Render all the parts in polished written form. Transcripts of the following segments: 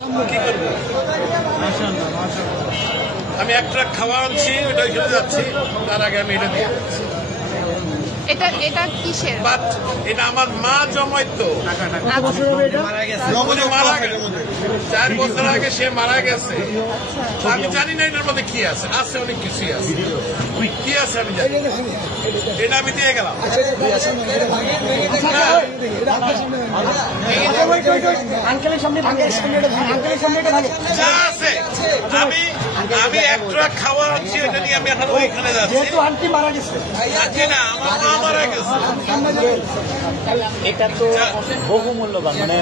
কি করবো আমি এক ট্রাক খাওয়া আনছি ওটা খেলে যাচ্ছি তার আগে আমি এটা দিয়ে এটা কিসের? এটা আমার মা জমাইতো মারা গেছে 4 বছর আগে সে মারা গেছে আমি জানি না এটার মধ্যে কি আছে অনেক কিছুই আছে কি আছে আমি জানি এটা আমি দিয়ে গেলাম যা আছে আমি এক ট্রাক খাওয়া আনছি এটা নিয়ে আমি এখন ওইখানে যাচ্ছি আন্টি মারা গেছে না আমার মা মারা গেছে এটা তো বহু মূল্যবান মানে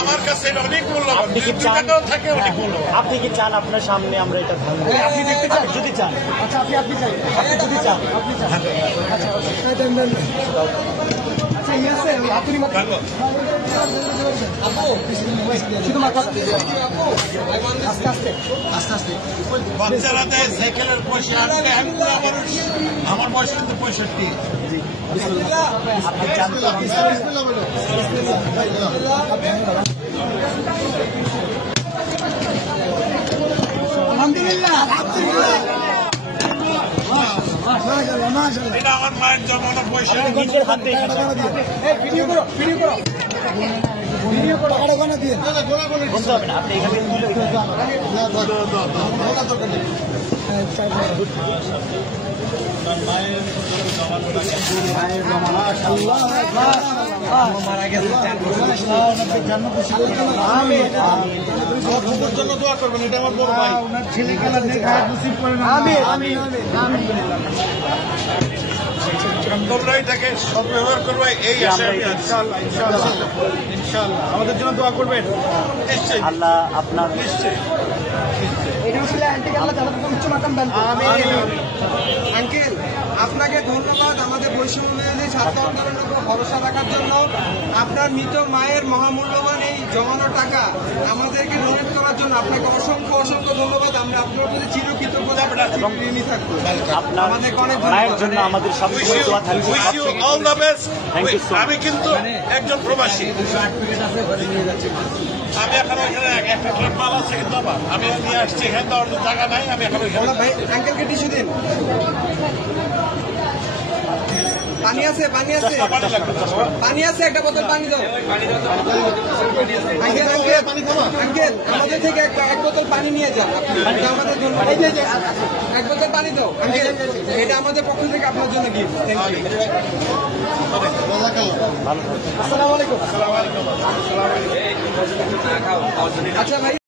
আমার কাছে এটা অনেক মূল্যবান টাকাও থাকে অনেক মূল্যবান আপনি কি চান আপনার সামনে আমরা এটা ভাঙবো আপনি দেখতে চান যদি চান আচ্ছা আপনি চাই আপনি যদি চান আপনি চান আচ্ছা বাচ্চারা দেয় সাইকেলের পয়সা আনতে আমার বয়স কিন্তু 65 এটা আমার মায়ের জমানো পয়সা নিজের হাতে বলতে হবে না আপনি এখানে জন্য দোয়া করবেন এটা আমার বড় ভাই ছেলে খেলার তোমরা এটাকে সদ্ব্যবহার করবে এই আশা ইনশাআল্লাহ আমাদের জন্য দোয়া করবেন নিশ্চয়ই আল্লাহ আপনার নিশ্চয়ই আঙ্কেল আপনাকে ধন্যবাদ আমাদের বৈষম্য বিরোধী ছাত্র আন্দোলনের উপর ভরসা রাখার জন্য আপনার মৃত মায়ের মহামূল্যবান এই জমানো টাকা আমাদেরকে ডোনেট করার জন্য আপনাকে অসংখ্য ধন্যবাদ। আমরা আপনার প্রতি চিরকৃতজ্ঞতা ঋণী থাকবো। আপনার মায়ের জন্য আমাদের সবসময় দোয়া থাকবে। All the best. আমি কিন্তু একজন প্রবাসী আমি এখন ওইখানে একটা ট্রাক মাল আছে কিন্তু আমার আমি নিয়ে আসছি এখানে তো জায়গা নাই আমি এখন ওইখানে ভাই আঙ্কেলকে টিস্যু দিন পানি আছে একটা বোতল পানি দাও আঙ্কেল আমাদের থেকে এক বোতল পানি নিয়ে যান আমাদের জন্য এক বোতল পানি দাও আঙ্কেল এটা আমাদের পক্ষ থেকে আপনার জন্য গিফট। আসসালামু আলাইকুম। আচ্ছা ভাই